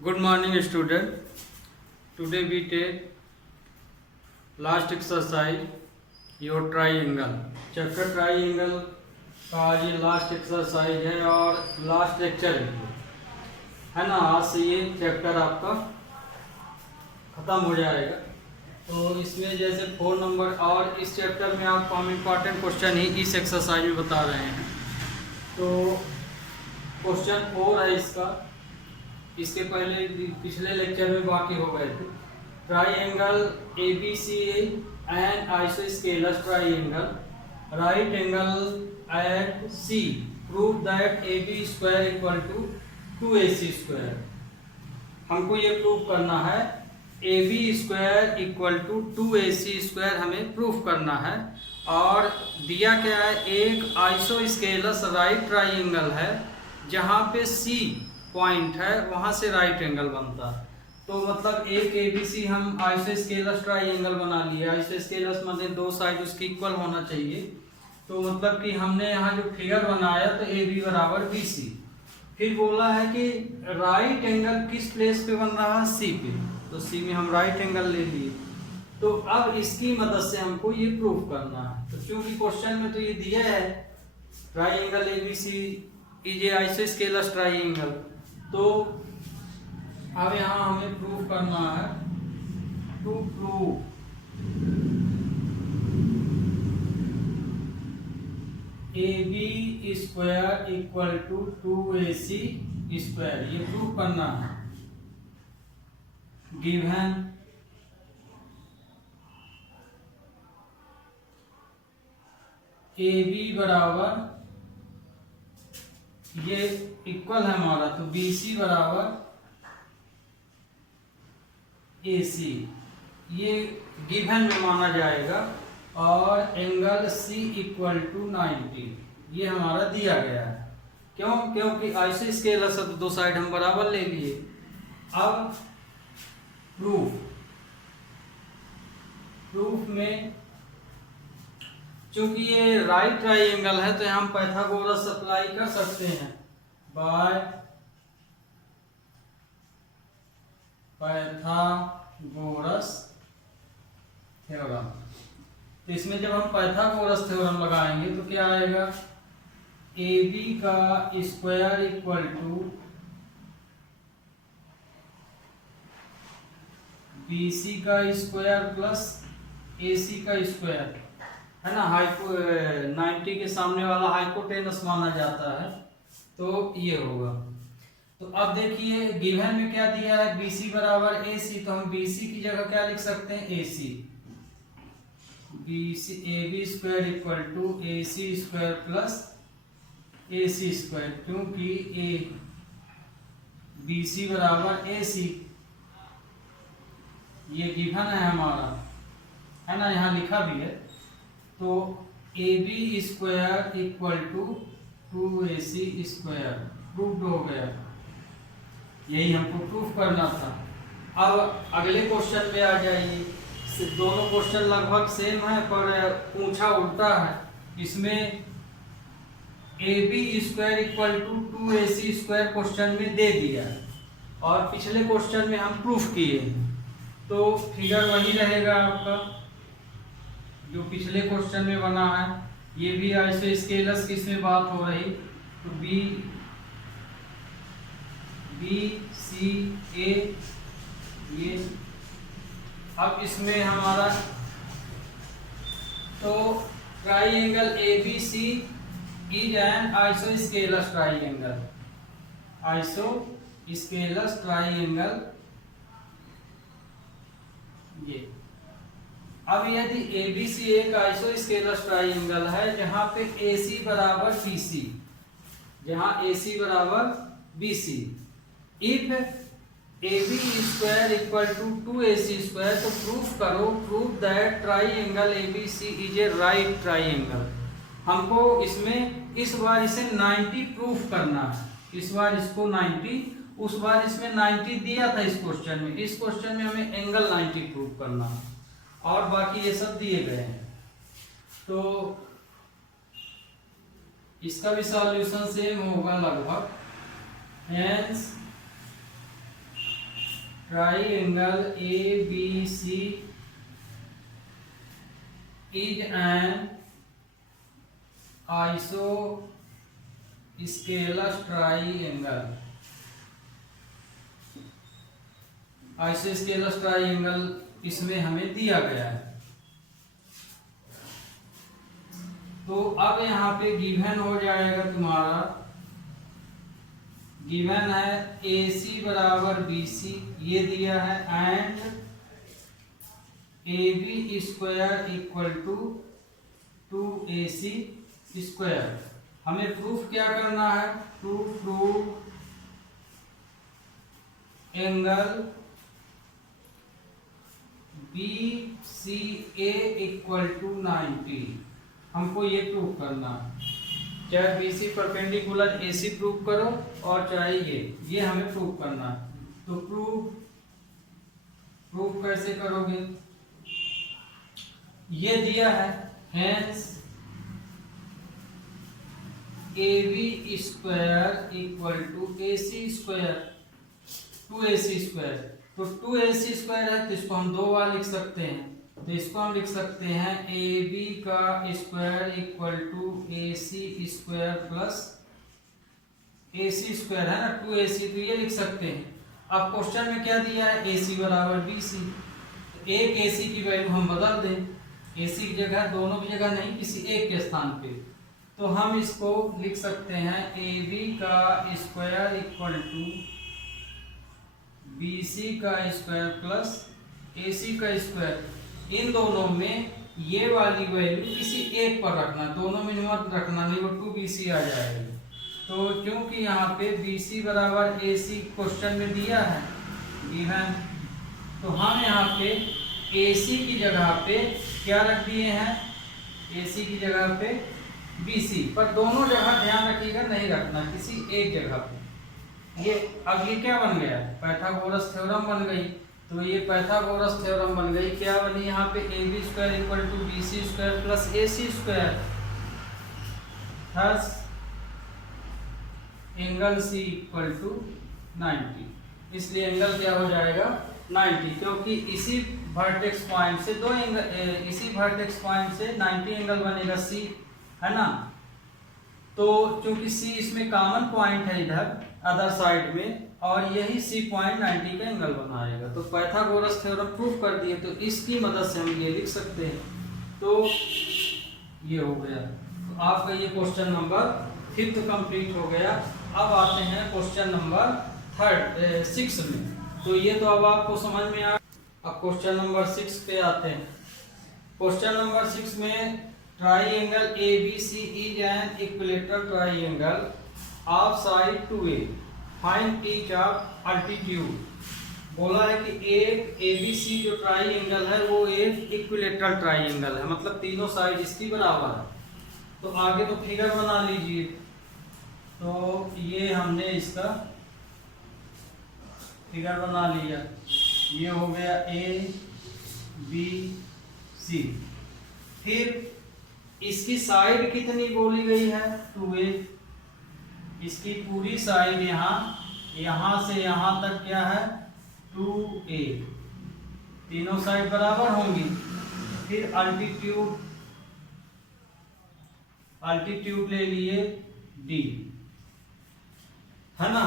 Good morning, student. Today we take last exercise your triangle. Chapter triangle का ये last exercise है और last lecture है ना। आज से ये चैप्टर आपका खत्म हो जाएगा। तो इसमें जैसे 4 नंबर और इस चैप्टर में आपको हम इम्पॉर्टेंट क्वेश्चन ही इस एक्सरसाइज में बता रहे हैं। तो क्वेश्चन 4 है इसका। इसके पहले पिछले लेक्चर में बाकी हो गए थे। Triangle ABC and isosceles triangle right angle at C prove that AB square equal to 2AC square. हमको ये प्रूव करना है AB square equal to 2AC square हमें प्रूव करना है। और दिया क्या है, एक आइसोस्केलस राइट ट्राइंगल है जहाँ पे C पॉइंट है, वहां से राइट एंगल बनता है। तो मतलब एक ABC हम आइसोस्केलस ट्राइंगल बना लिया। आइसोस्केलस मतलब दो साइड उसकी इक्वल होना चाहिए। तो मतलब कि हमने यहाँ जो फिगर बनाया तो AB बराबर BC। फिर बोला है कि राइट एंगल किस प्लेस पे बन रहा है, C पे। तो C में हम राइट एंगल ले लिए। तो अब इसकी मदद से हमको ये प्रूव करना है। तो क्योंकि क्वेश्चन में तो ये दिया है triangle ABC is a isosceles triangle. तो अब यहाँ हमें प्रूव करना है to prove AB square equal to 2AC square. ये प्रूव करना है। गिवन AB बराबर ये इक्वल है हमारा, तो BC बराबर AC ये गिवन में माना जाएगा। और एंगल C इक्वल टू 90 ये हमारा दिया गया है। क्यों? क्योंकि आइसोस्केलस है तो दो साइड हम बराबर ले लिए। अब प्रूफ में चूंकि ये राइट ट्राइंगल है तो हम पाइथागोरस अप्लाई कर सकते हैं बाय पाइथागोरस थ्योरम। तो इसमें जब हम पाइथागोरस थ्योरम लगाएंगे तो क्या आएगा, AB का स्क्वायर इक्वल टू BC का स्क्वायर प्लस AC का स्क्वायर है ना। 90 के सामने वाला हाइपोटेनस माना जाता है। तो ये होगा। तो अब देखिए गिवन में क्या दिया है, BC बराबर AC। तो हम BC की जगह क्या लिख सकते हैं, AC। BC AB square equal to AC square plus AC square, क्योंकि BC बराबर AC ये गिवन है हमारा, है ना, यहाँ लिखा भी है। तो AB square equal to 2AC square proved हो गया। यही हमको प्रूफ करना था। अब अगले क्वेश्चन में आ जाइए। दोनों क्वेश्चन लगभग सेम है पर पूछा उल्टा है। इसमें AB square equal to 2AC square question में दे दिया और पिछले क्वेश्चन में हम प्रूफ किए। तो फिगर वही रहेगा आपका जो पिछले क्वेश्चन में बना है। ये भी आइसोस्केलस की इसमें बात हो रही। तो BCA ये। अब इसमें हमारा तो triangle ABC is an isosceles triangle. Isosceles triangle ये। अब यदि ABC एक आइसोस्केलस ट्राइंगल है जहां पे AC बराबर BC, जहां AC बराबर BC, if AB square equal to 2AC square, तो proof that triangle ABC is a right triangle. हमको इसमें इस बार इसे 90 प्रूफ करना है। इस बार इसको 90, उस बार इसमें 90 दिया था इस क्वेश्चन में। इस क्वेश्चन में हमें एंगल 90 प्रूफ करना है और बाकी ये सब दिए गए हैं। तो इसका भी सॉल्यूशन सेम होगा लगभग। Hence triangle ABC is an isosceles triangle. Isosceles triangle इसमें हमें दिया गया है। तो अब यहाँ पे गिवन हो जाएगा तुम्हारा, गिवन है AC बराबर BC ये दिया है, and AB square equal to 2AC square. हमें प्रूफ क्या करना है? To prove angle BCA equal to 90। हमको ये प्रूव करना है, चाहे BC परपेंडिकुलर AC प्रूव करो और चाहे ये हमें प्रूव करना है। तो प्रूव कैसे करोगे? ये दिया है, hence AB square equal to AC square, 2AC square. तो 2AC स्क्वायर है तो इसको हम दो बार लिख सकते हैं। तो इसको हम लिख सकते हैं AB का square equal to AC square plus AC square है ना, 2AC, तो ये लिख सकते हैं। अब क्वेश्चन में क्या दिया है? AC बराबर BC। तो एक AC की वैल्यू हम बदल दें, AC की जगह, दोनों की जगह नहीं, किसी एक के स्थान पे। तो हम इसको लिख सकते हैं AB का स्क्वायर इक्वल टू BC का स्क्वायर प्लस AC का स्क्वायर। इन दोनों में ये वाली वैल्यू किसी एक पर रखना, दोनों में मत रखना, नहीं वो 2BC आ जाएगी। तो क्योंकि यहाँ पे BC बराबर AC क्वेश्चन में दिया है गिवन, तो हम यहाँ पे AC की जगह पे क्या रख दिए हैं? AC की जगह पे BC, पर दोनों जगह ध्यान रखिएगा, नहीं रखना, किसी एक जगह पे। ये अब ये क्या बन गया? पाइथागोरस थ्योरम बन गई। तो ये पाइथागोरस थ्योरम बन गई। क्या बनी यहाँ पे? AB square equal to BC square plus AC square, thus angle C equal to 90। इसलिए एंगल क्या हो जाएगा? 90, क्योंकि इसी वर्टेक्स पॉइंट से दो एंगल, इसी वर्टेक्स पॉइंट से 90 एंगल बनेगा C, है ना। तो चूंकि C इसमें कॉमन पॉइंट है इधर अदर साइड में, और यही C पॉइंट 90 का एंगल बनाएगा। तो पाइथागोरस थ्योरम प्रूफ कर दिए, तो इसकी मदद से हम ये लिख सकते हैं। तो ये हो गया। तो आपका ये क्वेश्चन नंबर 5 कंप्लीट हो गया। अब आते हैं क्वेश्चन नंबर 6 में। तो ये तो अब आपको समझ में आ। अब क्वेश्चन नंबर 6 पे आते हैं। क्वेश्चन नंबर 6 में triangle ABC is an equilateral triangle of side 2A, find each of altitude। बोला है कि एक ABC जो ट्राइंगल है वो एक इक्विलेटरल ट्राइंगल है, मतलब तीनों साइड इसकी बराबर है। तो आगे तो फिगर बना लीजिए। तो ये हमने इसका फिगर बना लिया, ये हो गया ABC। फिर इसकी साइड कितनी बोली गई है? 2A। इसकी पूरी साइड यहाँ से यहाँ तक क्या है? 2A। तीनों साइड बराबर होंगी। फिर अल्टीट्यूड ले लिए D, है ना।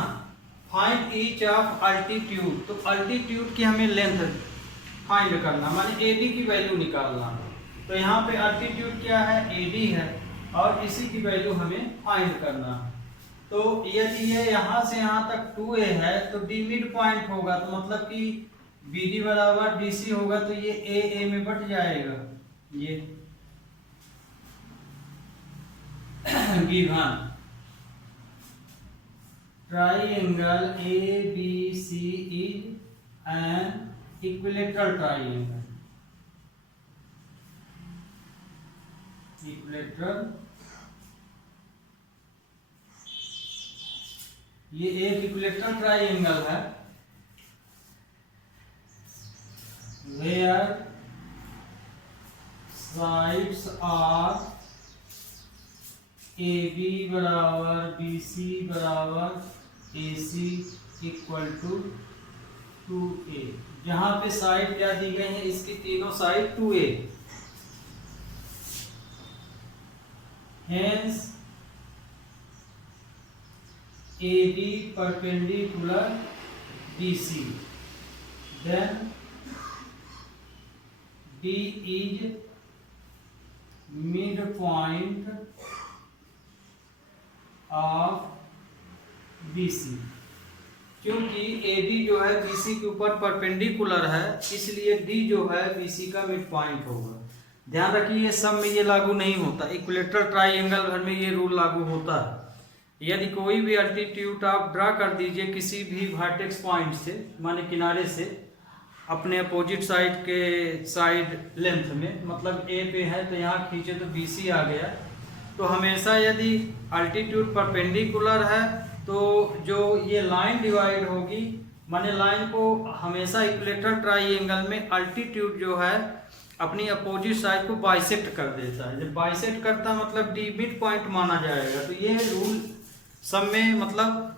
Find each of altitude. तो अल्टीट्यूड की हमें लेंथ फाइंड करना, माने AD की वैल्यू निकालना। तो यहाँ पे अल्टीट्यूड क्या है? AD है, और इसी की वैल्यू हमें फाइंड करना है। तो यदि ये यहाँ से यहाँ तक 2A है तो D मिड पॉइंट होगा, तो मतलब कि BD बराबर DC होगा, तो ये AA में बट जाएगा। ये given triangle ABC is an equilateral triangle। Equilateral, ये एक इक्विलेटरल ट्राइंगल है where sides are AB बराबर BC बराबर AC इक्वल टू 2a, जहां पे साइड क्या दी गई है, इसकी तीनों side 2a, hence AB perpendicular BC, then D is midpoint of BC। क्योंकि AB जो है BC के ऊपर परपेंडिकुलर है, इसलिए D जो है BC का मिड पॉइंट होगा। ध्यान रखिए, सब में ये लागू नहीं होता, इक्विलेटरल ट्राइंगल भर में ये रूल लागू होता है। यदि कोई भी अल्टीट्यूड आप ड्रा कर दीजिए किसी भी वर्टेक्स पॉइंट से, माने किनारे से, अपने अपोजिट साइड के साइड लेंथ में, मतलब ए पे है तो यहाँ खींचे तो BC आ गया, तो हमेशा यदि अल्टीट्यूड परपेंडिकुलर है तो जो ये लाइन डिवाइड होगी, माने लाइन को हमेशा इक्विलेटरल ट्राइंगल में अल्टीट्यूड जो है अपनी अपोजिट साइड को बाइसेक्ट कर देता है। जब बाइसेक्ट करता मतलब डी मिड पॉइंट माना जाएगा। तो ये रूल सब में मतलब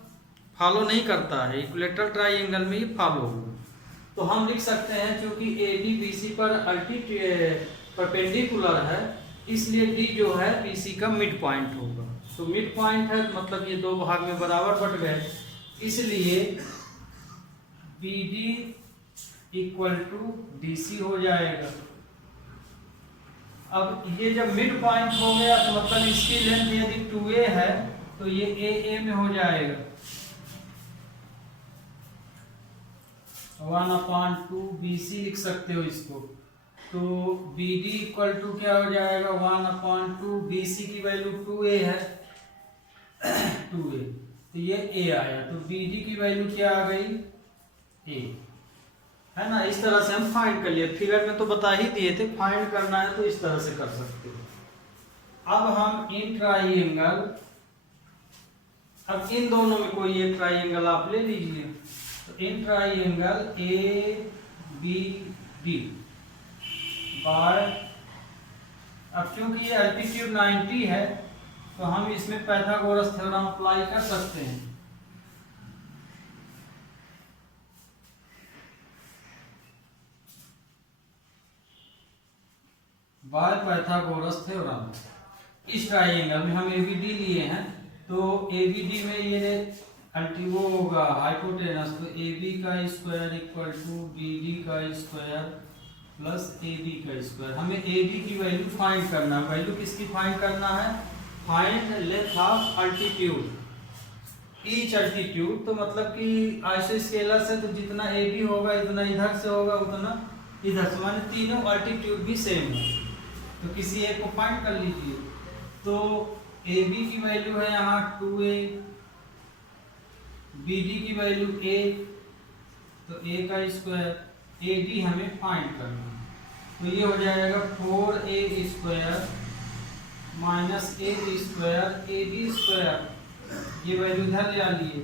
फॉलो नहीं करता है, इक्विलेटरल ट्राइंगल में ये फॉलो होगा। तो हम लिख सकते हैं क्योंकि AD BC पर परपेंडिकुलर है, इसलिए D जो है BC का मिड पॉइंट होगा। तो मिड पॉइंट है मतलब ये दो भाग में बराबर बट गए, इसलिए BD इक्वल टू DC हो जाएगा। अब ये जब मिड पॉइंट हो गया तो मतलब इसकी लेंथ यदि 2a है तो ये AA में हो जाएगा, 1/2 BC लिख सकते हो इसको। तो BD इक्वल टू क्या हो जाएगा, 1/2 BC की वैल्यू 2a है, 2a, तो ये a आया, तो BD की वैल्यू क्या आ गई, a, है ना। इस तरह से हम फाइंड कर लिए, फिगर में तो बता ही दिए थे, फाइंड करना है तो इस तरह से कर सकते हो। अब हम इन ट्राइंगल, अब इन दोनों में कोई एक ट्राइंगल आप ले लीजिए, तो इन ट्राइंगल ABD बाय, अब क्योंकि ये एल्टीट्यूड 90 है तो हम इसमें पाइथागोरस थ्योरम अप्लाई कर सकते हैं। बाय पाइथागोरस थ्योरम इस ट्राइंगल में हम ABD लिए हैं, तो ABD में ये अल्टीवो होगा हाइपोटेनस, तो AB का स्क्वायर इक्वल टू BD का स्क्वायर प्लस AB का स्क्वायर। हमें AD की वैल्यू फाइंड करना है। वैल्यू किसकी फाइंड करना है, find length of altitude, each altitude. तो मतलब कि आइसोस्केलर से तो जितना AB होगा इतना इधर से होगा उतना इधर से, माने तीनों अल्टीट्यूड भी सेम है, तो किसी एक को फाइंड कर लीजिए। तो AB की वैल्यू है यहाँ 2a, BD की वैल्यू a, तो a का स्क्वायर, AD हमें फाइंड करना है, तो ये हो जाएगा 4a square minus a square AD square, ये वैल्यू इधर ले आ लिए,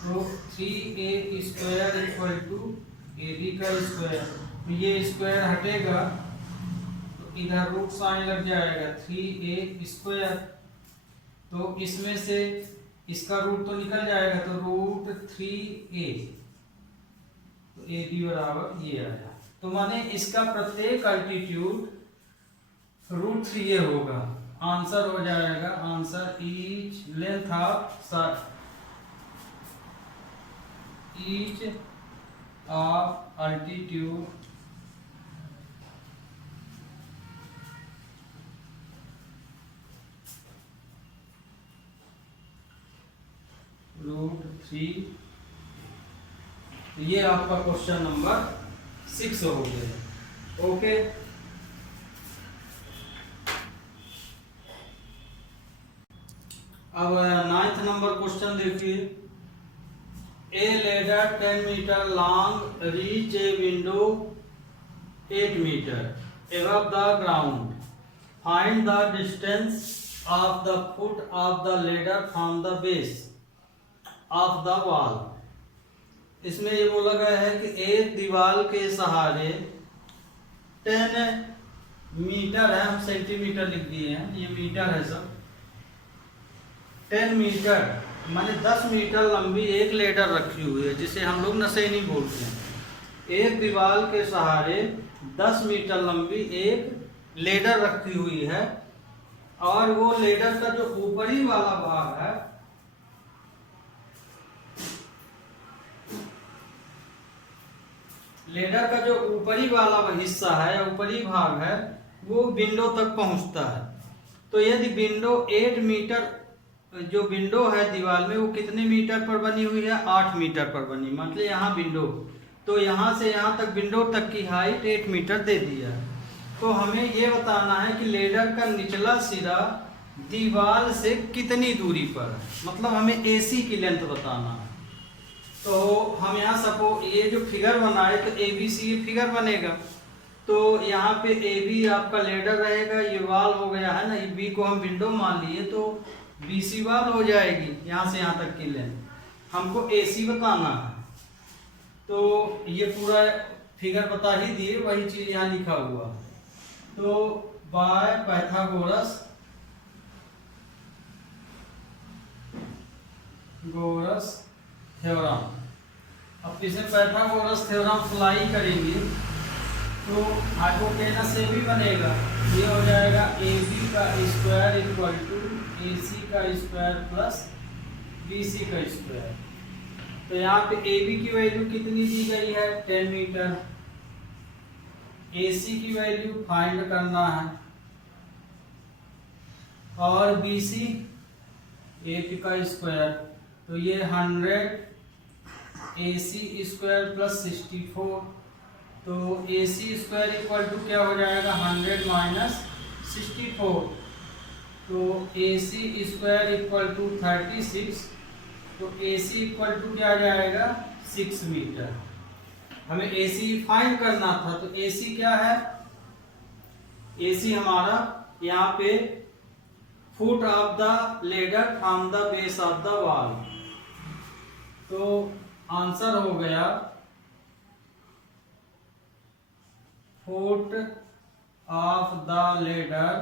तो 3a square equal to AD का स्क्वायर, तो ये स्क्वायर हटेगा तो इधर रूट साइन लग जाएगा 3a स्क्वायर, तो इसमें से इसका रूट तो निकल जाएगा, तो रूट 3a, तो AD बराबर ये आया। तो माने इसका प्रत्येक अल्टीट्यूड रूट 3a होगा। आंसर हो जाएगा, answer each length of altitude root 3। तो ये आपका क्वेश्चन नंबर 6 हो गया। ओके, अब 9th नंबर क्वेश्चन देखिए। A ladder 10 metre long reach a window 8 metre above the ground. Find the distance of the foot of the ladder from the base of the wall. इसमें ये बोला गया है कि एक दीवार के सहारे 10 मीटर है, हम सेंटीमीटर लिख दिए हैं, ये मीटर है सब, 10 मीटर माने 10 मीटर लंबी एक लेडर रखी हुई है, जिसे हम लोग नसेनी बोलते हैं। एक दीवार के सहारे 10 मीटर लंबी एक लेडर रखी हुई है और वो लेडर का जो ऊपरी वाला भाग है लेडर का जो ऊपरी वाला हिस्सा है या ऊपरी भाग है वो विंडो तक पहुंचता है। तो यदि विंडो 8 मीटर जो विंडो है दीवार में वो कितने मीटर पर बनी हुई है, 8 मीटर पर बनी, मतलब यहाँ विंडो, तो यहाँ से यहाँ तक विंडो तक की हाइट 8 मीटर दे दिया है। तो हमें ये बताना है कि लेडर का निचला सिरा दीवार से कितनी दूरी पर है, मतलब हमें एसी की लेंथ बताना है। तो हम यहाँ सपोज ये जो फिगर बनाए तो ABC ये फिगर बनेगा, तो यहाँ पे AB आपका लेडर रहेगा, ये वाल हो गया है ना, ये B को हम विंडो मान लिए तो BC वाल हो जाएगी, यहाँ से यहाँ तक की लेंथ हमको AC बताना है। तो ये पूरा फिगर बता ही दिए, वही चीज यहाँ लिखा हुआ। तो बाय पाइथागोरस थ्योरम, अब इसे पाइथागोरस थ्योरम अप्लाई करेंगे तो हाइपोटेनस से भी बनेगा, ये हो जाएगा AB का स्क्वायर इक्वल टू AC का स्क्वायर प्लस BC का स्क्वायर। तो यहाँ पे AB की वैल्यू कितनी दी गई है, 10 मीटर, AC की वैल्यू फाइंड करना है और BC 8 का स्क्वायर, तो ये 100 AC स्क्वायर प्लस 64, तो AC स्क्वायर इक्वल टू क्या हो जाएगा 100 माइनस 64, तो AC स्क्वायर इक्वल टू 36, तो AC इक्वल टू क्या आ जाएगा 6 मीटर। हमें AC फाइंड करना था, तो AC क्या है, AC हमारा यहाँ पे foot of the ladder from the base of the wall, तो आंसर हो गया foot of the ladder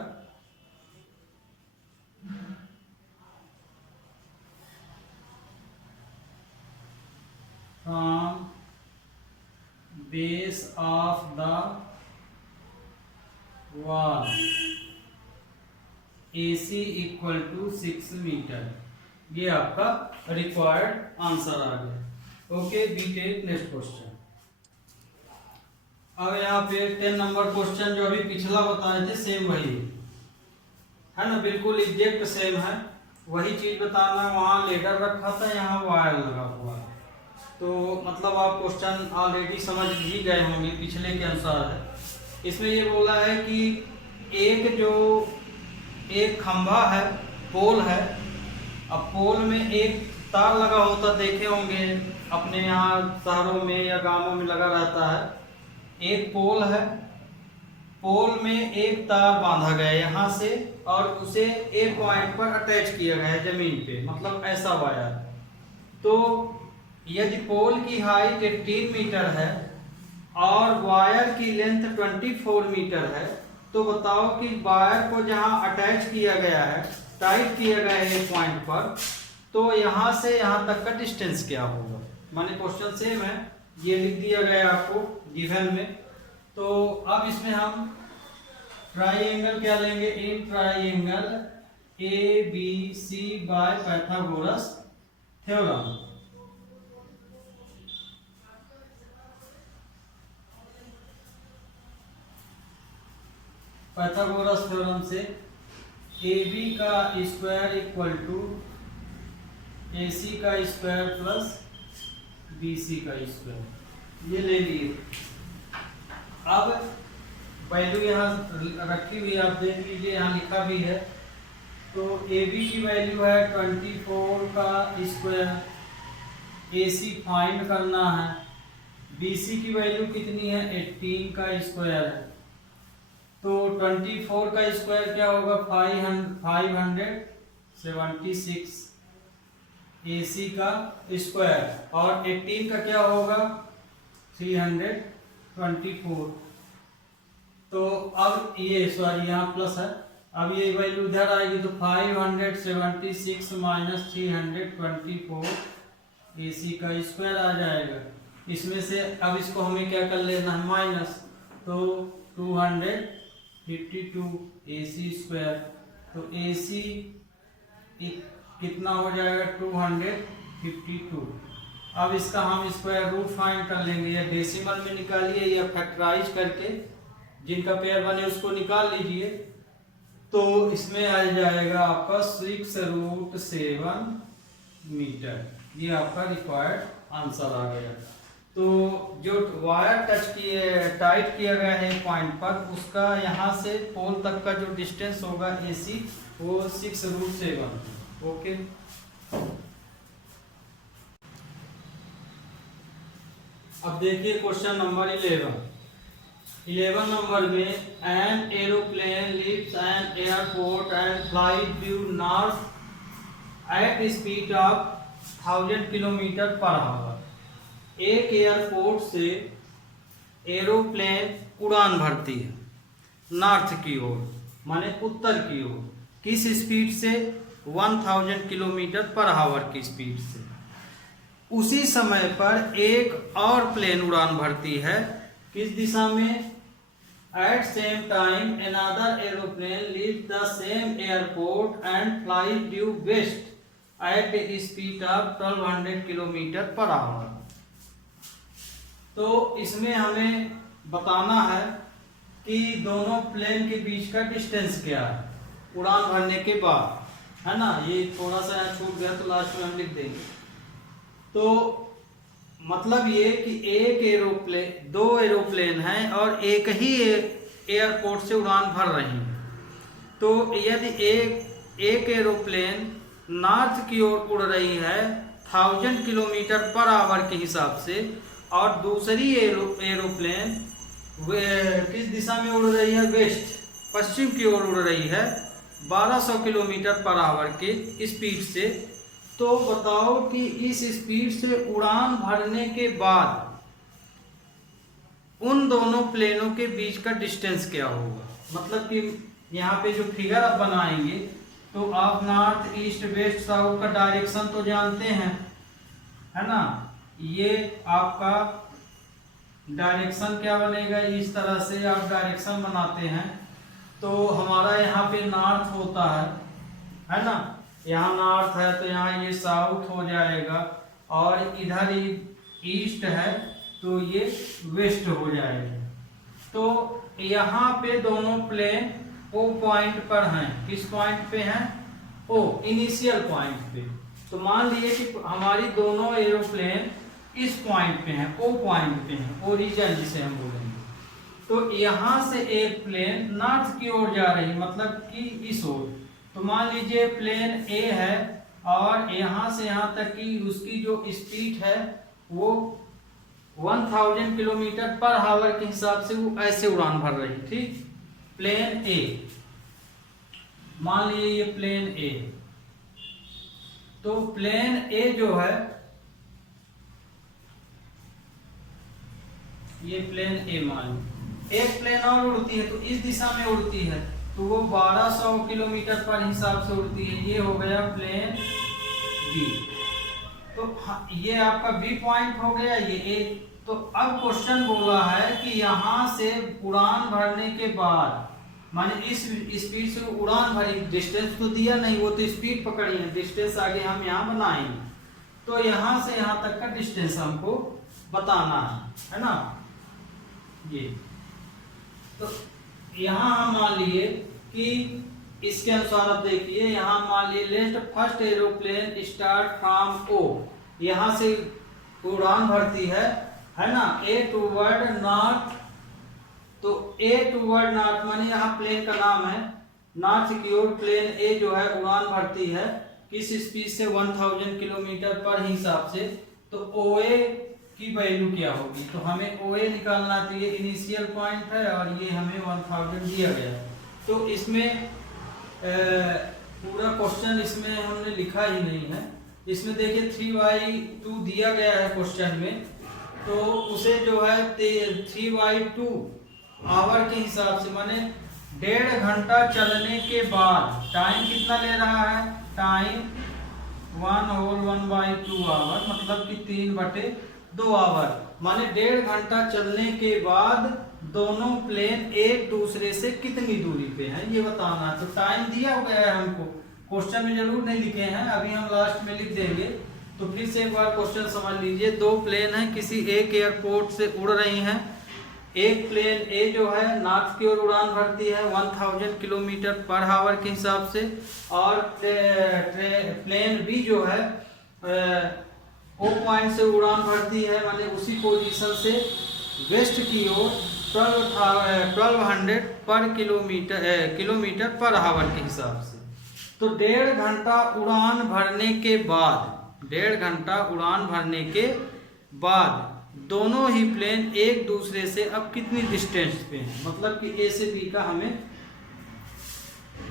from base of the wall AC equal to 6 metre. ये आपका रिक्वायर्ड आंसर आ गया। Okay, we take next question. अब यहाँ पे 10 नंबर क्वेश्चन जो अभी पिछला बताए थे सेम वही है ना, बिल्कुल एग्जैक्ट सेम है, वही चीज बताना। वहाँ लेडर रखा था, यहाँ वायर लगा हुआ है, तो मतलब आप क्वेश्चन ऑलरेडी समझ ही गए होंगे, पिछले के अनुसार है। इसमें ये बोला है कि एक खंभा है, पोल है, अब पोल में एक तार लगा होता देखे होंगे अपने यहाँ शहरों में या गांवों में लगा रहता है। एक पोल है, पोल में एक तार बांधा गया है यहाँ से और उसे एक पॉइंट पर अटैच किया गया है जमीन पे, मतलब ऐसा वायर। तो यदि पोल की हाइट 18 मीटर है और वायर की लेंथ 24 मीटर है, तो बताओ कि वायर को जहां अटैच किया गया है, टाइट किया गया है एक पॉइंट पर, तो यहां से यहां तक का डिस्टेंस क्या होगा। माने क्वेश्चन सेम है, ये लिख दिया गया आपको गिवन में। तो अब इसमें हम ट्राइंगल क्या लेंगे, in triangle ABC by Pythagoras theorem. Pythagoras theorem से AB का स्क्वायर इक्वल टू AC का स्क्वायर प्लस BC का स्क्वायर, ये ले लिए। अब वैल्यू यहाँ रखी हुई है, आप देख लीजिए, यहाँ लिखा भी है। तो AB की वैल्यू है 24 का स्क्वायर, AC फाइंड करना है, BC की वैल्यू कितनी है 18 का स्क्वायर है। तो 24 का स्क्वायर क्या होगा 576 AC का स्क्वायर, और 18 का क्या होगा 324। तो अब ये सॉरी यहाँ प्लस है, अब ये वैल्यू इधर आएगी तो 576 माइनस 324 AC का स्क्वायर आ जाएगा। इसमें से अब इसको हमें क्या कर लेना है, माइनस। तो 252 AC स्क्वायर, तो AC कितना हो जाएगा 252। अब इसका हम स्क्वायर रूट फाइंड कर लेंगे, या डेसिमल में निकालिए या फैक्टराइज करके जिनका पेयर बने उसको निकाल लीजिए। तो इसमें आ जाएगा आपका 6√7 मीटर। ये आपका रिक्वायर्ड आंसर आ गया। तो जो वायर टाइट किया गया है पॉइंट पर, उसका यहाँ से पोल तक का जो डिस्टेंस होगा AC वो 6√7। ओके। अब देखिए क्वेश्चन नंबर 11 नंबर में, an aeroplane leaves an airport and flies due north at speed of 1000 kilometre per hour. एक एयरपोर्ट से एरोप्लेन उड़ान भरती है नॉर्थ की ओर, माने उत्तर की ओर, किस स्पीड से, 1000 किलोमीटर पर आवर की स्पीड से। उसी समय पर एक और प्लेन उड़ान भरती है किस दिशा में, at same time another aeroplane leaves the same airport and flies due west at a speed of 1200 kilometre per hour. तो इसमें हमें बताना है कि दोनों प्लेन के बीच का डिस्टेंस क्या है उड़ान भरने के बाद, है ना। ये थोड़ा सा यहाँ छूट गया तो लास्ट में हम लिख देंगे। तो मतलब ये कि दो एरोप्लेन हैं और एक ही एयरपोर्ट से उड़ान भर रही हैं। तो यदि एक एरोप्लेन नॉर्थ की ओर उड़ रही है 1000 किलोमीटर पर आवर के हिसाब से, और दूसरी एरोप्लेन किस दिशा में उड़ रही है, वेस्ट, पश्चिम की ओर उड़ रही है 1200 किलोमीटर पर आवर के स्पीड से, तो बताओ कि इस स्पीड से उड़ान भरने के बाद उन दोनों प्लेनों के बीच का डिस्टेंस क्या होगा। मतलब कि यहाँ पे जो फिगर आप बनाएंगे तो आप नॉर्थ ईस्ट वेस्ट साउथ का डायरेक्शन तो जानते हैं, है ना। ये आपका डायरेक्शन क्या बनेगा, इस तरह से आप डायरेक्शन बनाते हैं। तो हमारा यहाँ पे नॉर्थ होता है ना, यहाँ नॉर्थ है तो यहाँ ये साउथ हो जाएगा, और इधर ईस्ट है तो ये वेस्ट हो जाएगा। तो यहाँ पे दोनों प्लेन ओ पॉइंट पर हैं। किस पॉइंट पे हैं, ओ इनिशियल पॉइंट पे। तो मान लीजिए कि हमारी दोनों एरोप्लेन इस पॉइंट पे हैं, ओ पॉइंट पे हैं, ओरिजिन जिसे हम बोलेंगे। तो यहाँ से एक प्लेन नॉर्थ की ओर जा रही, मतलब कि इस ओर। तो मान लीजिए प्लेन ए है और यहाँ से यहाँ तक की उसकी जो स्पीड है वो 1000 किलोमीटर पर आवर के हिसाब से वो ऐसे उड़ान भर रही, ठीक। प्लेन ए, मान लीजिए ये प्लेन ए। तो प्लेन ए जो है, ये प्लेन ए मान लो, एक प्लेन और उड़ती है तो इस दिशा में उड़ती है, तो वो 1200 किलोमीटर पर हिसाब से उड़ती है। ये हो गया प्लेन बी। तो ये आपका बी पॉइंट हो गया, ये ए। तो अब क्वेश्चन बोला है कि यहाँ से उड़ान भरने के बाद, माने इस स्पीड से उड़ान भरी, डिस्टेंस तो दिया नहीं, वो तो स्पीड पकड़ी है, डिस्टेंस आगे हम यहाँ बनाएंगे। तो यहाँ से यहाँ तक का डिस्टेंस हमको बताना है ना। ये तो यहाँ हम मान लिए कि इसके अनुसार अब देखिए, यहाँ मान लिए let first aeroplane start from O, यहाँ से उड़ान भरती है ना, ए टूवर्ड नॉर्थ। तो ए टूवर्ड नॉर्थ माने यहाँ प्लेन का नाम है, नॉर्थ की ओर प्लेन ए जो है उड़ान भरती है किस स्पीड से, 1000 किलोमीटर पर हिसाब से। तो ओ ए की वैल्यू क्या होगी, तो हमें ओ ए निकालना चाहिए, इनिशियल पॉइंट है और ये हमें 1000 दिया गया। तो इसमें पूरा क्वेश्चन इसमें हमने लिखा ही नहीं है। इसमें देखिए 3/2 दिया गया है क्वेश्चन में, तो उसे जो है 3/2 आवर के हिसाब से, माने 1.5 घंटा चलने के बाद टाइम कितना ले रहा है, टाइम 1/2 आवर, मतलब कि 3/2 2 आवर, माने 1.5 घंटा चलने के बाद दोनों प्लेन एक दूसरे से कितनी दूरी पे हैं ये बताना है। तो टाइम दिया गया है हमको, क्वेश्चन में जरूर नहीं लिखे हैं, अभी हम लास्ट में लिख देंगे। तो फिर से एक बार क्वेश्चन समझ लीजिए। 2 प्लेन हैं किसी एक एयरपोर्ट से उड़ रही हैं। एक प्लेन ए जो है नॉर्थ की ओर उड़ान भरती है 1000 किलोमीटर पर आवर के हिसाब से, और प्लेन बी जो है ओ पॉइंट से उड़ान भरती है, माने उसी पोजीशन से वेस्ट की ओर 1200 पर किलोमीटर पर आवर के हिसाब से। तो 1.5 घंटा उड़ान भरने के बाद, 1.5 घंटा उड़ान भरने के बाद दोनों ही प्लेन एक दूसरे से अब कितनी डिस्टेंस पे हैं, मतलब कि ए से बी का हमें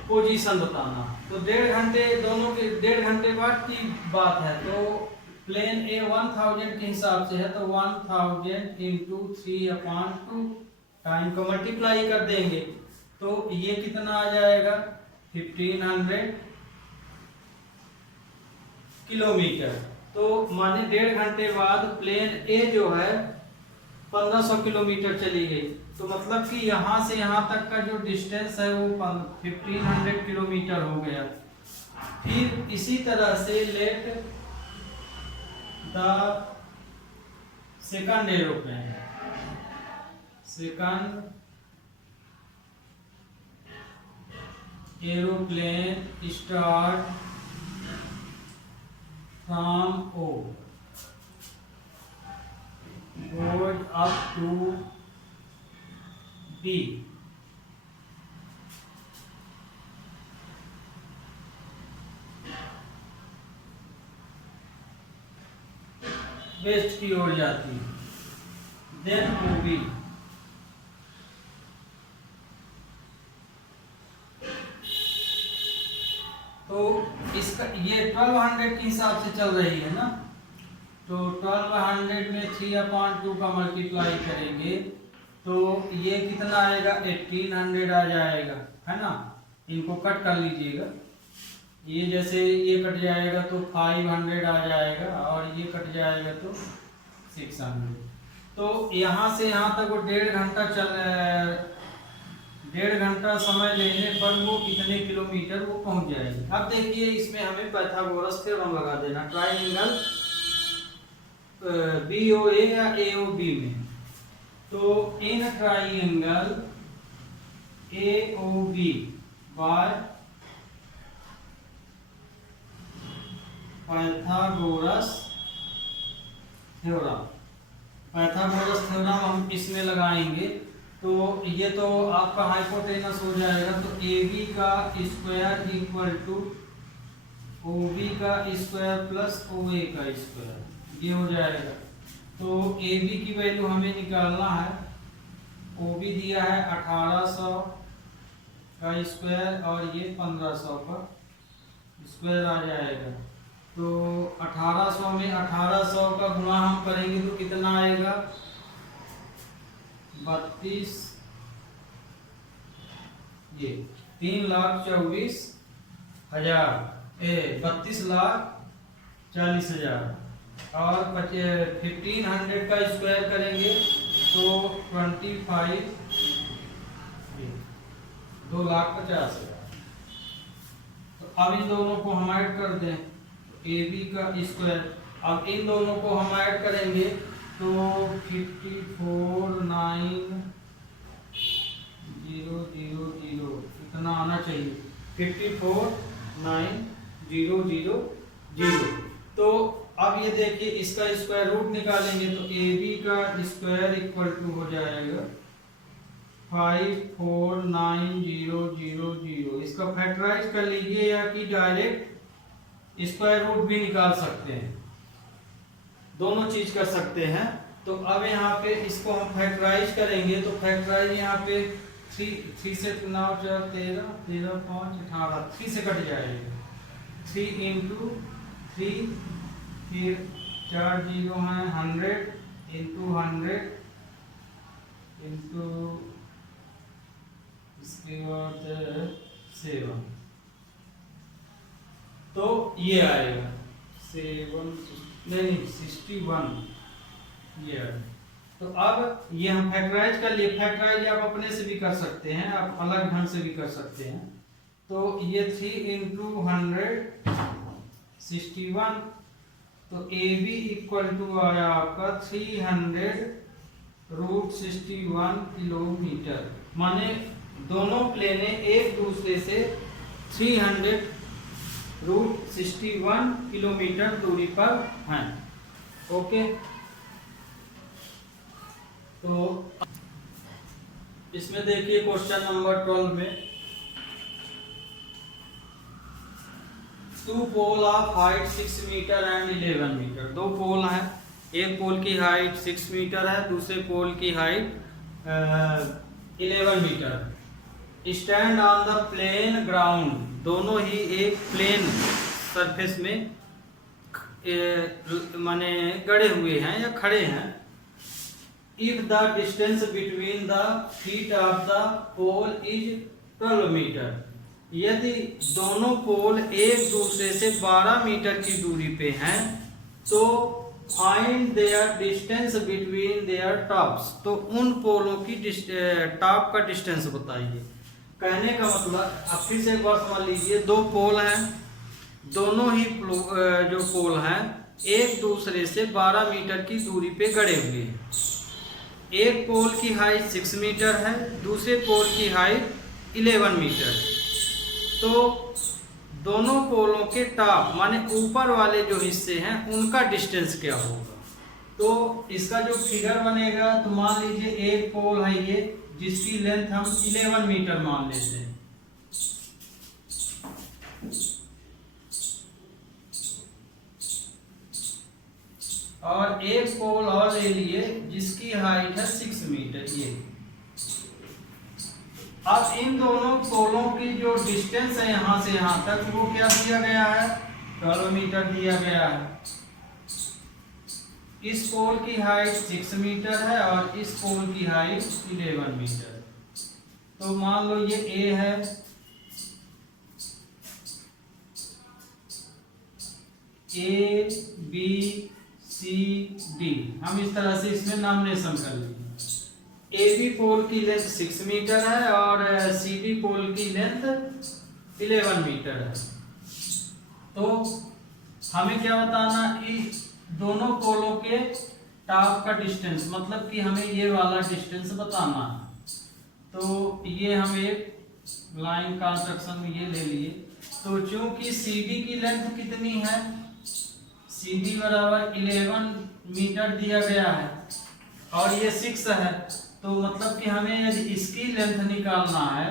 पोजीशन बताना। तो 1.5 घंटे दोनों के 1.5 घंटे बाद की बात है। तो प्लेन ए 1000 के हिसाब से है, तो 1000 इंटू 3/2 टाइम को मल्टीप्लाई कर देंगे, तो ये कितना आ जाएगा 1500 किलोमीटर। तो माने 1.5 घंटे बाद प्लेन ए जो है 1500 किलोमीटर चली गई, तो मतलब कि यहाँ से यहाँ तक का जो डिस्टेंस है वो 1500 किलोमीटर हो गया। फिर इसी तरह से let the second aeroplane, start from O goes up to B, west की ओर जाती है, देन OB, तो इसका ये 1200 के हिसाब से चल रही है ना, तो 1200 में 3/2 का मल्टीप्लाई करेंगे तो ये कितना आएगा 1800 आ जाएगा, है ना। इनको कट कर लीजिएगा, ये जैसे ये कट जाएगा तो 500 आ जाएगा, और ये कट जाएगा तो 600। तो यहाँ से यहाँ तक वो 1.5 घंटा 1.5 घंटा समय लेने पर वो कितने किलोमीटर वो पहुंच जाएगी। अब देखिए इसमें हमें पाइथागोरस थ्योरम लगा देना ट्राइंगल BOA या AOB में। तो in triangle AOB by Pythagoras theorem, Pythagoras theorem हम इसमें लगाएंगे। तो ये तो आपका हाइपोटेनस हो जाएगा, तो AB का स्क्वायर इक्वल टू OB का स्क्वायर प्लस OA का स्क्वायर, ये हो जाएगा। तो AB की वैल्यू हमें निकालना है, OB दिया है 1800 का स्क्वायर और ये 1500 का स्क्वायर आ जाएगा। तो 1800 में 1800 का गुणा हम करेंगे तो कितना आएगा 32, ये 32,40,000 और 1500 का स्क्वायर करेंगे तो 25, 2,50,000। तो अब इन दोनों को हम ऐड कर दें, AB का स्क्वायर, अब इन दोनों को हम ऐड करेंगे तो 54,9,000 इतना आना चाहिए, 54,9,000। तो अब ये देखिए इसका स्क्वायर रूट निकालेंगे तो AB का स्क्वायर इक्वल टू हो जाएगा 54,9,000। इसका फैक्टराइज कर लीजिए या कि डायरेक्ट स्क्वायर रूट भी निकाल सकते हैं, दोनों चीज कर सकते हैं। तो अब यहाँ पे इसको हम फैक्टराइज करेंगे तो फैक्टराइज यहाँ पे 3 से 9 4 13 13 5 18 3 से कट जाएगा, 3 इंटू 3, फिर 4 जीरो हैं 100 इंटू 100 इंटू इसके बाद 7, तो ये आएगा 7 नहीं 61 ये है। तो अब ये हम फैक्टराइज कर लिए। फैक्टराइज आप अपने से भी कर सकते हैं, आप अलग ढंग से भी कर सकते हैं। तो ये 3 इंटू 161, तो ए बी इक्वल टू आया आपका 300√61 किलोमीटर। माने दोनों प्लेने एक दूसरे से 300√61 किलोमीटर दूरी पर हैं। ओके, तो इसमें देखिए क्वेश्चन नंबर 12 में 2 pole of height 6 metre and 11 metre. दो पोल हैं, एक पोल की हाइट 6 मीटर है, दूसरे पोल की height 11 metre. Stand on the plane ground, दोनों ही एक प्लेन सरफेस में माने गड़े हुए हैं या खड़े हैं। If the distance between the feet of the pole is 12 metre, यदि दोनों पोल एक दूसरे से 12 मीटर की दूरी पे हैं, तो find their distance between their tops, तो उन पोलों की टॉप का डिस्टेंस बताइए। कहने का मतलब, अब फिर से एक बार समझ लीजिए, दो पोल हैं, दोनों ही जो पोल हैं एक दूसरे से 12 मीटर की दूरी पे गड़े हुए हैं। एक पोल की हाइट 6 मीटर है, दूसरे पोल की हाइट 11 मीटर। तो दोनों पोलों के टॉप माने ऊपर वाले जो हिस्से हैं उनका डिस्टेंस क्या होगा। तो इसका जो फिगर बनेगा, तो मान लीजिए एक पोल है ये, जिसकी लेंथ हम 11 मीटर मान लेते हैं। और एक पोल और ले लिए जिसकी हाइट है 6 मीटर। ये अब इन दोनों पोलों की जो डिस्टेंस है यहां से यहां तक, वो क्या दिया गया है, 12 मीटर दिया गया है। इस पोल की हाइट 6 मीटर है और इस पोल की हाइट 11 मीटर। तो मान लो ये ए है, ए बी सी डी, हम इस तरह से इसमें नॉमिनेशन कर लेंगे। ए बी पोल की लेंथ 6 मीटर है और सी डी पोल की लेंथ 11 मीटर है। तो हमें क्या बताना, इस दोनों पोलों के टॉप का डिस्टेंस, मतलब कि हमें ये वाला डिस्टेंस बताना है। तो ये हम एक लाइन कंस्ट्रक्शन में ये ले लिए। तो चूंकि सी डी की लेंथ कितनी है, सी डी बराबर 11 मीटर दिया गया है और ये 6 है, तो मतलब कि हमें यदि इसकी लेंथ निकालना है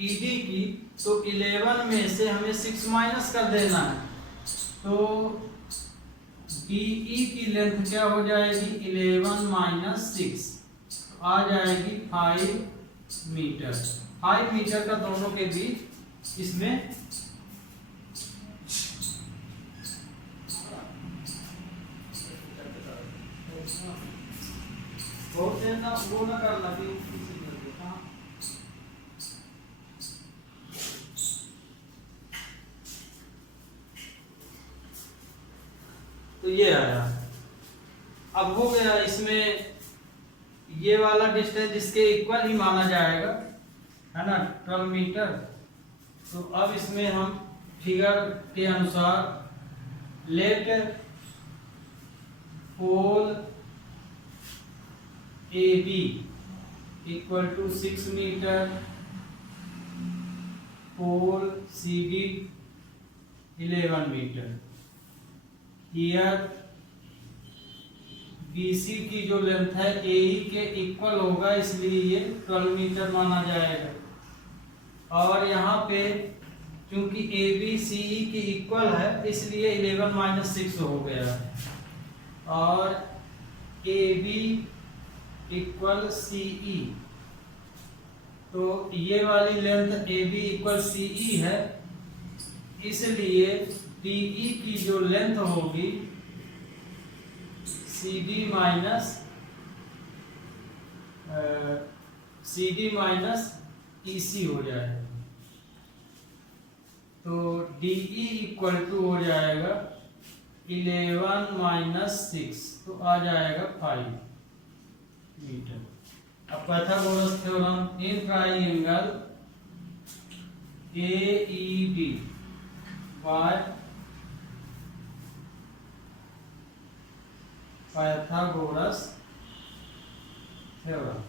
ईडी की, तो 11 में से हमें 6 माइनस कर देना है। तो डीई की लेंथ क्या हो जाएगी, 11 माइनस 6 आ जाएगी 5 मीटर। 5 मीटर का दोनों के बीच इसमें वो ना करना कि तो ये आया। अब हो गया, इसमें ये वाला डिस्टेंस इसके इक्वल ही माना जाएगा, है ना, 12 मीटर। तो अब इसमें हम फिगर के अनुसार let pole A B equal to 6 metre, pole C D 11 metre. Here BC की जो लेंथ है AE के इक्वल होगा, इसलिए ये 12 मीटर माना जाएगा। और यहाँ पे क्योंकि AB CE की इक्वल है, इसलिए 11 माइनस 6 हो गया। और AB इक्वल CE, तो ये वाली लेंथ AB इक्वल CE है, इसलिए DE की जो लेंथ होगी CD माइनस EC हो जाएगा। तो DE इक्वल टू हो जाएगा 11 माइनस 6 तो आ जाएगा 5 मीटर। अब Pythagoras theorem in triangle AED by Pythagoras theorem.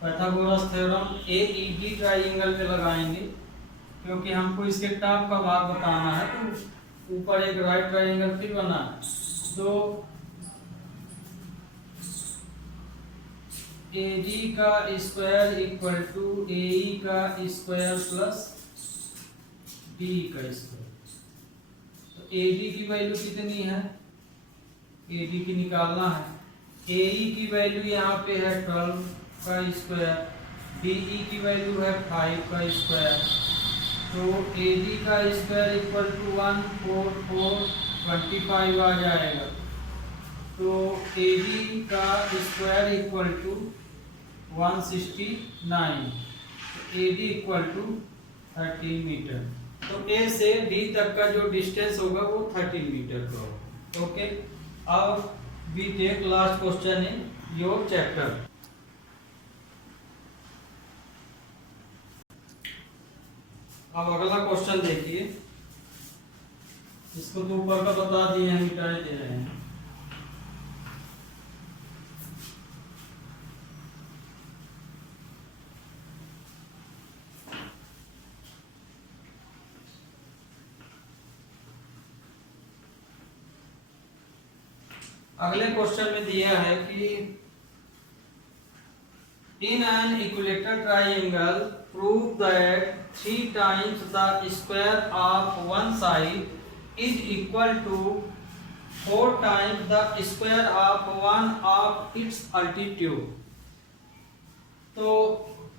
Pythagoras theorem AED triangle पे लगाएंगे क्योंकि हमको इसके टॉप का भाग बताना है, तो ऊपर एक राइट ट्राइंगल फिर बना है। तो AD का स्क्वायर इक्वल टू AE का स्क्वायर प्लस DE का स्क्वायर। तो AD की वैल्यू कितनी है, AD की निकालना है। AE की वैल्यू यहाँ पे है 12 का स्क्वायर, DE की वैल्यू है 5 का स्क्वायर। तो AD का स्क्वायर इक्वल टू 14425 आ जाएगा। तो AD का स्क्वायर इक्वल टू 169, तो AD इक्वल टू 13 मीटर। तो A से D तक का जो डिस्टेंस होगा वो 13 मीटर का होगा। ओके, अब we take last question in your chapter. अब अगला क्वेश्चन देखिए, इसको तो ऊपर का बता दिए हैं, मिटा दे रहे हैं। अगले क्वेश्चन में दिया है कि in an equilateral triangle prove that 3 times the square of one side is equal to 4 times the square of one of its altitude। तो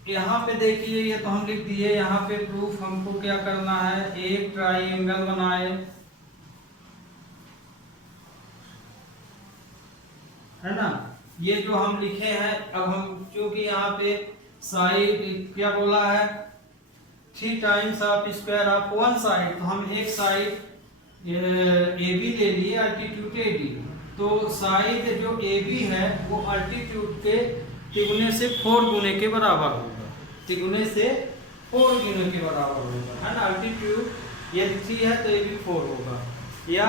यहाँ पे देखिए, ये तो हम लिख दिए। यहाँ पे प्रूफ हमको क्या करना है, एक ट्राइंगल बनाए, है ना। ये जो हम लिखे हैं, अब हम क्योंकि यहाँ पे साइड क्या बोला है, 3 times of square of one side, तो हम एक साइड AB ले लिए, अल्टीट्यूड AD। तो साइड जो AB है वो अल्टीट्यूड के तिगुने से 4 गुने के बराबर होगा, तिगुने से 4 गुने के बराबर होगा, है ना। अल्टीट्यूड ये 3 है तो AB 4 होगा, या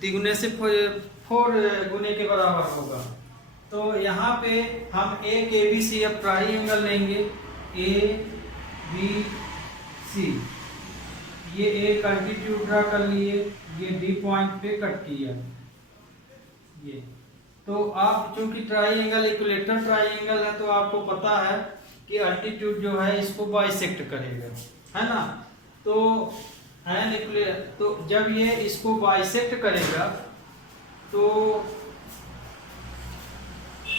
तिगुने से 4 गुने के बराबर होगा। तो यहाँ पे हम एक ABC अब ट्राइंगल लेंगे, ABC, ये एक अल्टीट्यूड ड्रा कर लिए, ये D पॉइंट पे कट किया ये। तो आप चूंकि ट्राइंगल इक्विलेटरल ट्राइंगल है तो आपको पता है कि अल्टीट्यूड जो है इसको बाइसेक्ट करेगा, है ना। तो तो जब ये इसको बाइसेक्ट करेगा तो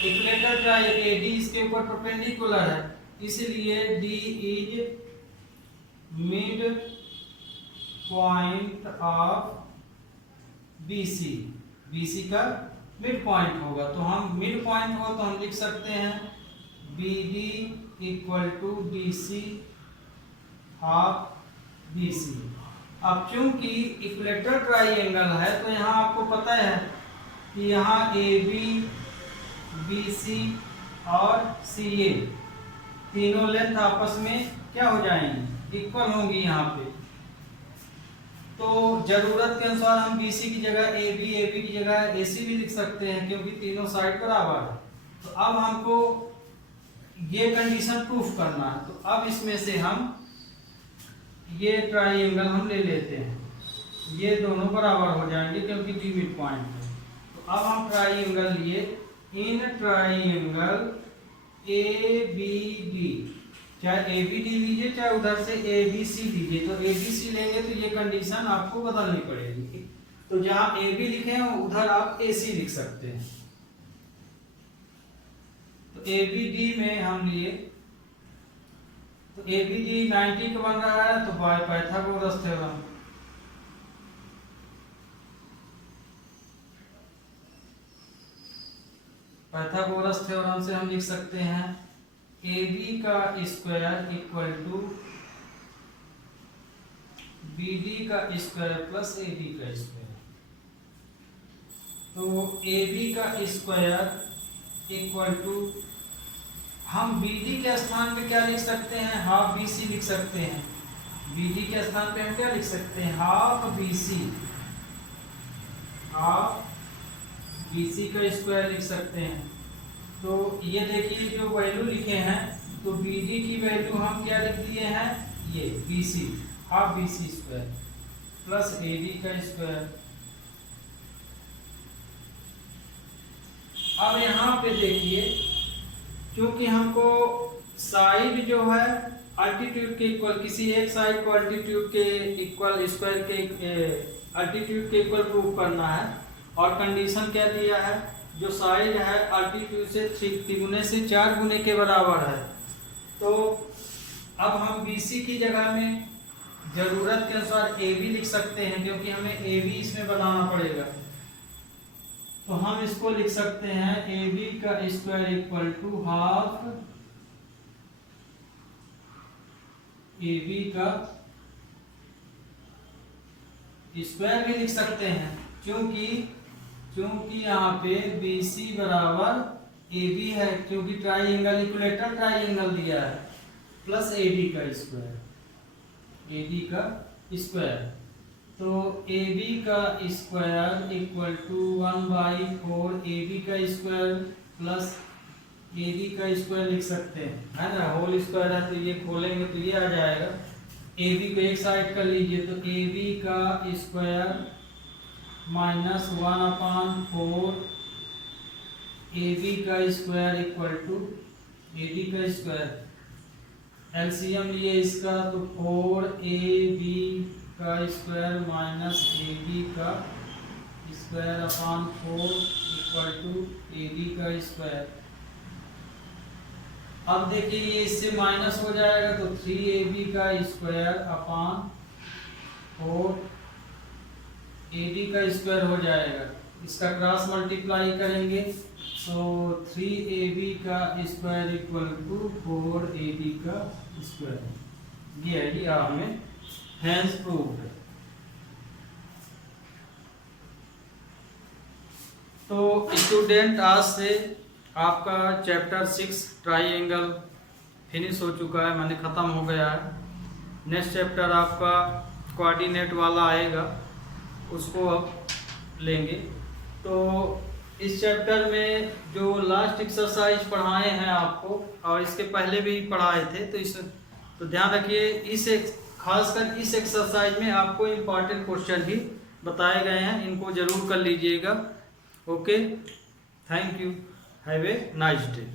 इक्विलेटरल ट्राइंगल AD इसके ऊपर परपेंडिकुलर है, इसलिए D is mid point of BC, BC का मिड पॉइंट होगा। तो हम मिड पॉइंट हो तो हम लिख सकते हैं BD equal to DC half BC। अब चूंकि इक्विलेटरल ट्राइंगल है तो यहाँ आपको पता है कि यहाँ AB, BC और CA तीनों लेंथ आपस में क्या हो जाएंगी, इक्वल होंगी यहाँ पे। तो जरूरत के अनुसार हम BC की जगह AB, AB की जगह AC भी लिख सकते हैं क्योंकि तीनों साइड बराबर है। तो अब हमको ये कंडीशन प्रूफ करना है, तो अब इसमें से हम ये ट्राइंगल हम ले लेते हैं, ये दोनों बराबर हो जाएंगे क्योंकि D मिड पॉइंट है। तो अब हम ट्राइंगल लिए, इन ट्राइंगल ABD, चाहे ABD लीजिए चाहे उधर से ABC लीजिए, तो ABC लेंगे तो ये कंडीशन आपको बदलनी पड़ेगी। तो जहां AB लिखे हैं उधर आप AC लिख सकते हैं। तो ABD में हम लिए, तो ABD 90 का बन रहा है, तो by Pythagoras theorem Pythagoras theorem से हम लिख सकते हैं AB का स्क्वायर इक्वल टू BD का स्क्वायर प्लस AD का स्क्वायर। तो ए बी का स्क्वायर इक्वल टू, हम बी डी के स्थान पे क्या लिख सकते हैं, हाफ बी सी लिख सकते हैं। बी डी के स्थान पे हम क्या लिख सकते हैं, half B C, half B C का स्क्वायर लिख सकते हैं। तो ये देखिए जो वैल्यू लिखे हैं, तो बी डी की वैल्यू हम क्या लिख दिए हैं, ये B C, half B C square plus A D का स्क्वायर। अब यहाँ पे देखिए, क्योंकि हमको साइड जो है अल्टीट्यूड के इक्वल, किसी एक साइड को अल्टीट्यूड के इक्वल, स्क्वायर के अल्टीट्यूड के इक्वल प्रूव करना है, और कंडीशन क्या दिया है, जो साइड है अल्टीट्यूड से 3 गुने से 4 गुने के बराबर है। तो अब हम BC की जगह में जरूरत के अनुसार AB लिख सकते हैं, क्योंकि हमें AB इसमें बनाना पड़ेगा। तो हम इसको लिख सकते हैं AB का square equal to half AB का स्क्वायर भी लिख सकते हैं, क्योंकि यहाँ पे BC बराबर AB है, क्योंकि ट्राइंगल इक्विलेटरल ट्राइंगल दिया है, प्लस AD का स्क्वायर, AD का स्क्वायर। तो AB का स्क्वायर इक्वल टू 1/4 AB का स्क्वायर प्लस AD का स्क्वायर लिख सकते हैं, है ना। होल स्क्वायर है तो ये खोलेंगे तो ये आ जाएगा। AB को एक साइड कर लीजिए, तो AB का स्क्वायर माइनस 1/4 AB का स्क्वायर इक्वल टू AD का स्क्वायर। एलसीएम लिए इसका, तो 4AB का स्क्वायर माइनस AB का square upon 4 equal to AD का स्क्वायर। अब देखिए ये इससे माइनस हो जाएगा, तो 3AB का स्क्वायर अपॉन 4 AD का स्क्वायर हो जाएगा। इसका क्रॉस मल्टीप्लाई करेंगे तो 3AB का स्क्वायर इक्वल टू 4AD का स्क्वायर। ये है, ये हमें हैंस प्रूव्ड। तो स्टूडेंट, आज से आपका चैप्टर 6 ट्राइंगल फिनिश हो चुका है, माने ख़त्म हो गया है। नेक्स्ट चैप्टर आपका कोऑर्डिनेट वाला आएगा, उसको अब लेंगे। तो इस चैप्टर में जो लास्ट एक्सरसाइज पढ़ाए हैं आपको, और इसके पहले भी पढ़ाए थे, तो ध्यान रखिए, खासकर इस एक्सरसाइज में आपको इम्पॉर्टेंट क्वेश्चन भी बताए गए हैं, इनको जरूर कर लीजिएगा। Okay, thank you, have a nice day.